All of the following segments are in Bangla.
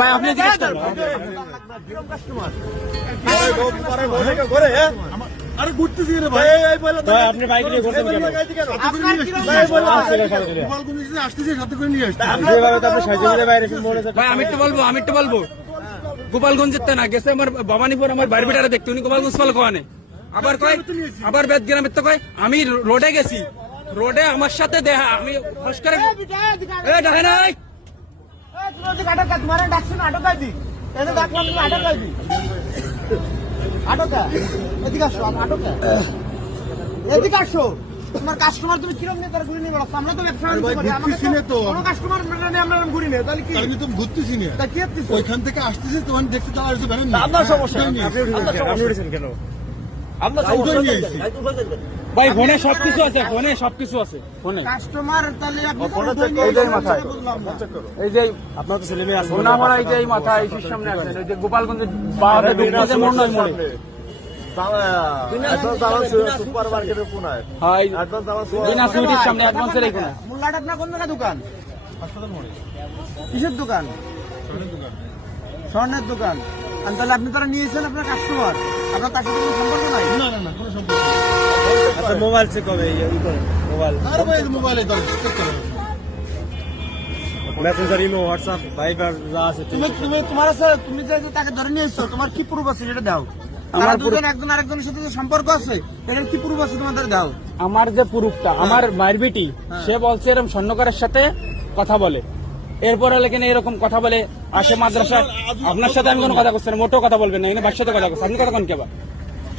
ভাই আপনি আরে ঘুরতেছি রে ভাই, আপনি বাইক নিয়ে ঘুরছেন কেন? আসতেছি সাথে করে নিয়ে আসছি। ভাই আমি একটু বলবো গোপালগঞ্জের তে না গেছে আমার ভবানীপুর আমার বাড়ি বেটারা দেখতে উনি গোপালগঞ্জ ফল কোয়ানে আবার কয় আবার বেদ গ্রামের তো কয় আমি রোডে গেছি রোডে আমার সাথে দেখা আমি ফস করে দেখে নাই तुम्हारे डाक्स में आटो कर दी ऐसे डाकवा में आटो कर दी आटो का এদিকে আসো আটো কা এদিকে আসো তোমার কাস্টমার তুমি কিরকম নিয়ে তার ঘুরে নিয়ে বেড়াচ্ছ আমরা তো ব্যবসা ভাই, ঘুরতেছি না তো। কোনো কাস্টমার নিয়ে আমরা ঘুরি না তাহলে কি আমি তো ঘুরতেছি না, তা কি হচ্ছে ওইখান থেকে আসতেছি তখন দেখতে তারা আসতে পারেন না। আপনার সমস্যা ওইটাই নিয়ে আপনি উঠেছেন কেন আপনার ওইটাই সমস্যা নিয়ে আসছি। ভাই ফোনে সবকিছু আছে ফোনে কাস্টমার তাহলে আপনি ফোনে চেক করে দেয় মাথায়। এই যে আপনার তো ছেলে মেয়ে আছে সোনামারা এই যে এই মাথা এই সামনে আছেন ওই যে গোপালগঞ্জের বাহাদুর দুর্গাজে মোড় নয় মোড়ে সুপার মার্কেটের কোনায় হাই বিনা সুইটির সামনে অ্যাডভান্সের এই কোণা মোল্লাটা আপনার কোন জায়গায় দোকান কিসের দোকান স্বর্ণের দোকান আর তাহলে আপনি তারা নিয়েছেন আপনার কাস্টমার আপনার তার সাথে কোনো সম্পর্ক নাই না না না, কোনো সম্পর্ক নেই। আচ্ছা মোবাইল চেক হবে মোবাইল আরে ভাই, মোবাইলে দরকার চেক করো। মেসেঞ্জার ইমো হোয়াটসঅ্যাপ ভাইবার যা আছে তুমি যে তাকে ধরে নিয়ে এসছো তোমার কি প্রুফ আছে সেটা দাও আমার দুজন একজন আরেকজনের সাথে যে সম্পর্ক আছে এখানে কি প্রুফ আছে তোমাদের দাও আমার যে পুরুষটা আমার মায়ের বেটি সে বলছে এরকম স্বর্ণকারের সাথে কথা বলে এরপরে লেখেন এরকম কথা বলে আসে মাদ্রাসা আপনার সাথে আমি কোনো কথা করছি না মোটেও কথা বলবেন না এখানে বাচ্চার সাথে কথা করছি আপনি কথা কোন কেবা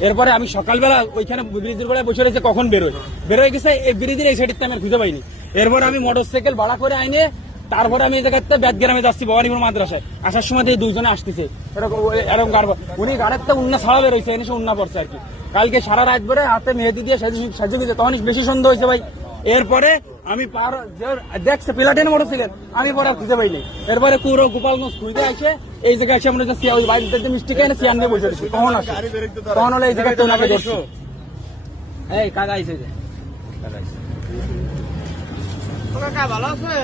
এরপরে আমি সকালবেলা ওইখানে ব্রিজের গোড়ায় বসে রয়েছে কখন বেরোয় গেছে এই ব্রিজের এই সাইডে আমি আর খুঁজে পাইনি এরপরে আমি মোটরসাইকেল ভাড়া করে আইনে তারপরে আমি এই জায়গাতে ব্যাদগ্রামে যাচ্ছি ভবানীপুর মাদ্রাসায় আসার সময় এই দুইজনে আসতেছে এরকম উনি গাড়ির তো উন্না ছাড়া বেরোইছে এনে সে উন্না পড়ছে আর কি কালকে সারা রাত ধরে হাতে মেহেদি দিয়ে সাজিয়ে দিয়েছে তখন বেশি সন্দেহ হয়েছে ভাই এরপরে আমি দেখছে পিলাটেন মোটরসাইকেল আমি পরে আর খুঁজে পাইনি এরপরে পুরো গোপালগঞ্জ খুঁজে আসে এই জায়গায় এসে আমরা ওই বাড়িতে মিষ্টি খাই না সিয়ান নিয়ে বসে রয়েছি তখন আসে তখন হলে এই জায়গায় ওনাকে ধরছো এই কাকা আইসে ভালো আছে